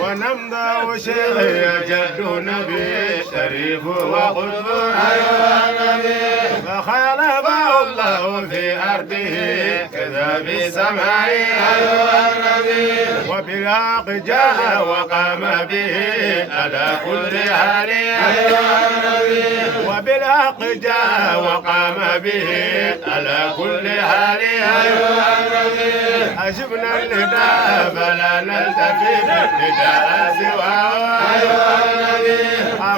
ونمضى شيخ جد نبي شريف وقطب فخلف الله في أرضه كذا في سمائه وبالحق جاء وقام به على كل حال وبالحق جاء وقام به على كل حال أجبنا النداء فلا نلتفي بالنداء سواه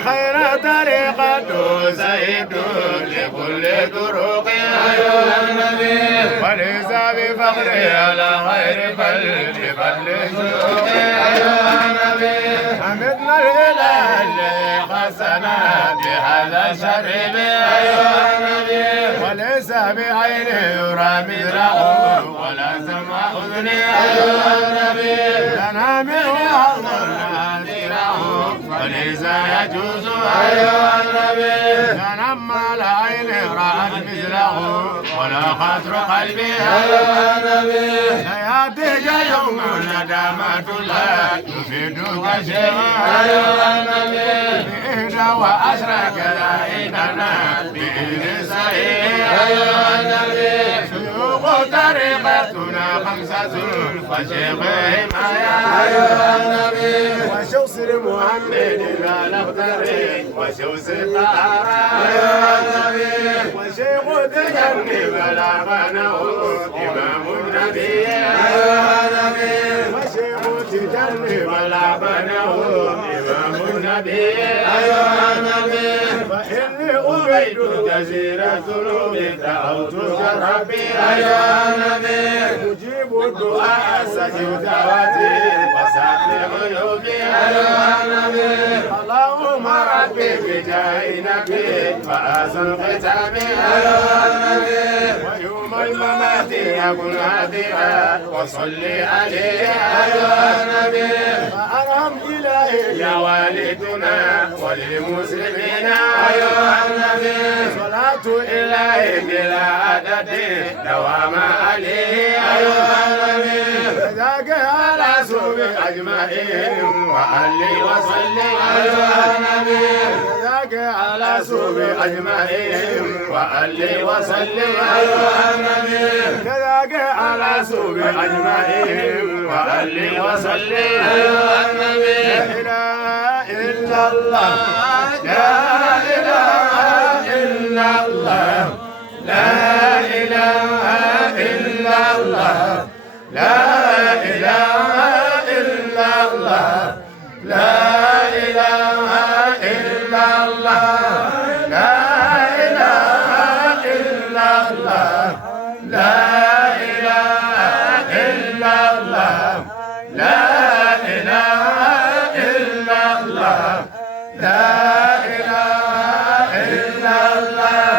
خير طريقة زيد لكل طرق وليس بفقر على غير بل شوق حمدنا الإله الذي خصنا بهذا الشريف وليس بعين يرى مزرعه ولا سمع أذني لنا منه حظ نازرعه وليس يجوز لما العين رأت مزرعه ولا خاطر قلبي سيأتيك يوم ندامة لا تفيدك شيئا بإحدى وعشر كلائنا بإذن صحيح شيوخ طريقتنا خمسة فشيخهم وشوصر محمد الأخضر وشوصر طهارة وشيخ تجنب لغنه إمام النبي وشيخ تجنب لغنه إمام النبي فإني أريد جزيرة ذنوب دعوتك ربي مجيب الدعاء استجب دعوتي وساتر عيوبي اللهم ربي بجاه نبي فأحسن ختامي ويوم الممات يكن هادئا وصلي عليه فأرحم إلهي يا والدنا وللمسلمين صلاة إلهي بلا عدد دوام عليه فذاك على سوء أجمعين وعلي وسلم فذاك على سوء أجمعين وعلي وسلم كذاك على سوء أجمعين وعلي وسلم لا إله إلا الله لا إله إلا الله لا إله إلا الله لا إله إلا الله لا إله إلا الله لا إله إلا الله لا إله إلا الله لا إله إلا الله الله لا إله إلا الله